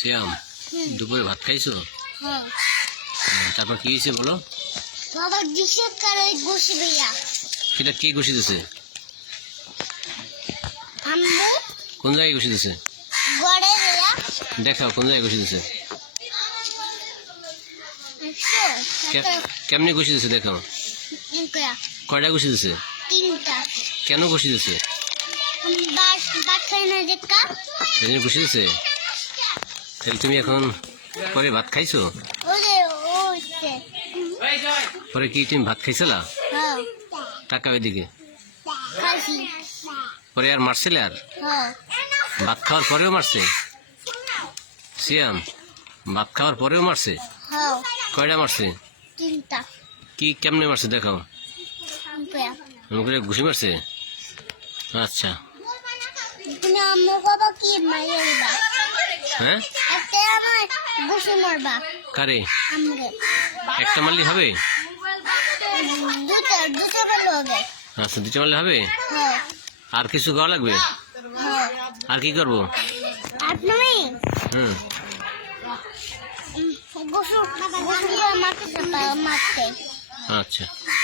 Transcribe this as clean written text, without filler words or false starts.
শ্যাম, দুপুরে ভাত খাইছো? তারপর কি হয়েছে বলো? এটা কে ঘুষি দিছে? কোন জায়গায় ঘুষি দিছে? দেখাও কোন জায়গায় ঘুষি দিছে। কেমনি ঘুষি দিছে দেখাও। কয়টা ঘুষি দিছে? কেন ঘুষি দিছে? ঘুষি দিছে। তাহলে তুমি এখন পরে ভাত খাইছো? পরে কি তুমি ভাত খাইছিলা? টাকা ওইদিকে পরে আর মারছিলে? আর ভাত খাওয়ার পরেও মারছে? সিয়াম, ভাত খাওয়ার পরেও মারছে? কয়টা মারছে? কি কেমনে মারছে দেখাও। ঘুষি মারছে? আচ্ছা। হ্যাঁ, কারে? একটা মারলে হবে? আচ্ছা, দুটো মারলে হবে। আর কিছু খাওয়া লাগবে? আর কি করবো? আচ্ছা।